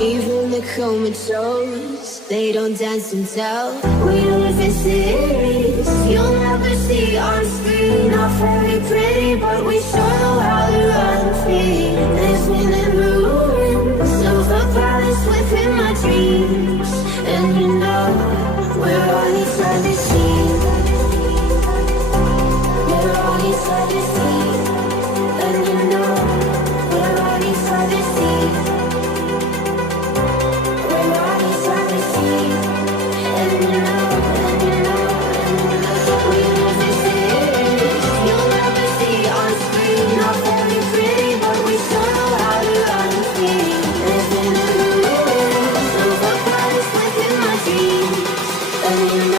Even the comatose, they don't dance and tell. We live in cities you'll never see on screen. Not very pretty, but we sure know how to run free. Living in ruins of a palace within my dreams. And you know, we're on each other's